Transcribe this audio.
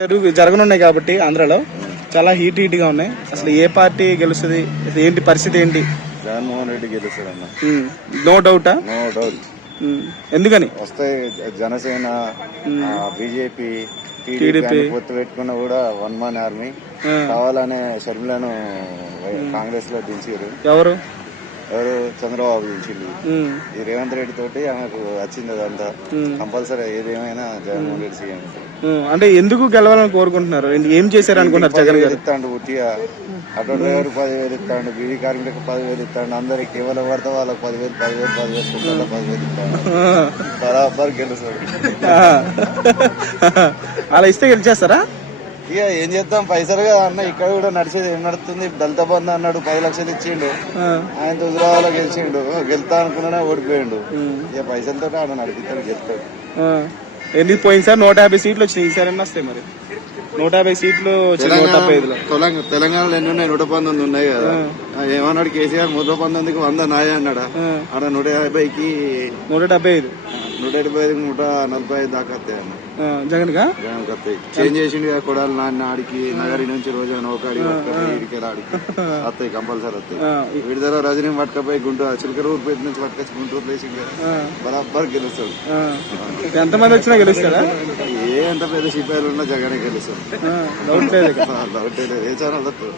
జరగనున్నాయి కాబట్టి ఆంధ్రాలో చాలా హీట్ గా ఉన్నాయి. అసలు ఏ పార్టీ గెలుస్తుంది, ఏంటి పరిస్థితి ఏంటి? జగన్మోహన్ రెడ్డి గెలుస్తాడన్న, నో డౌటా? No doubt. ఎందుకని వస్తాయి జనసేన, బీజేపీ, టీడీపీ పొత్తు పెట్టుకున్నా కూడా వన్ మ్యాన్ ఆర్మీ. కావాలనే షర్మిలను కాంగ్రెస్ లో దించారు. ఎవరు చంద్రబాబు దించింది. ఈ రేవంత్ రెడ్డి తోటి ఆమెకు వచ్చింది అదంతా. కంపల్సరీ ఏదేమైనా జగన్మోహన్ రెడ్డి సీఎం. అంటే ఎందుకు గెలవాలని కోరుకుంటున్నారు? ఏం చేశారు అనుకుంటున్నారు? జగన్ గారు ఇస్తాడు ఉట్టిగా, ఆటో డ్రైవర్ 10,000 ఇస్తాడు, బీడీ కార్మికులకు 10,000 ఇస్తాడు, అందరికి ఎవరు పడితే వాళ్ళకి 10,000 ఇస్తాడు. బరాబర్ గెలుస్తాడు. అలా ఇస్తే గెలిచేస్తారా? ఇక ఏం చేద్దాం, పైసలు కదా అన్న. ఇక్కడ కూడా నడిచేది ఏం నడుస్తుంది? దళిత బంధు అన్నాడు, 10 లక్షలు ఇచ్చిండు. ఆయన హుజరాబాద్లో గెలిచిండు, గెలుతా అనుకున్నా ఓడిపోయిండు. ఇక పైసలతో ఆడ నడిపిస్తాడు, గెలుస్తాడు. ఎన్ని పోయినసారి 150 సీట్లు వచ్చినాయి, ఈసారి ఎన్ని వస్తాయి మరి? 150 సీట్లు తెలంగాణలో ఎన్ని ఉన్నాయి? 119 ఉన్నాయి కదా. ఏమన్నాడు కేసీఆర్? 119కి 100 నాయ అన్నాడా? ఆడ 150కి 175, 175కి 145 దాకా వస్తాయి అన్న. జగన్ వస్తాయి. చేంజ్ చేసిండు కదా కొడాలి నాన్న, ఆడికి నగరి నుంచి రోజు ఒకటి ఇడికెళ్ళి ఆడికి వస్తాయి, కంపల్సరీ వస్తాయి. విడుదల రజనీ పట్టుకపోయి గుంటూరు చిలకరూరుపేట నుంచి పట్టుకొచ్చి గుంటూరు ప్లేసింగ్ బరాబర్ గెలుస్తాడు. ఎంతమంది వచ్చినా గెలుస్తాడా? ఎంత పెద్ద సిపాయిలు ఉన్నా జగనే గెలుస్తాడు. డౌట్ లేదు. ఏ ఛానల్ వస్తుంది.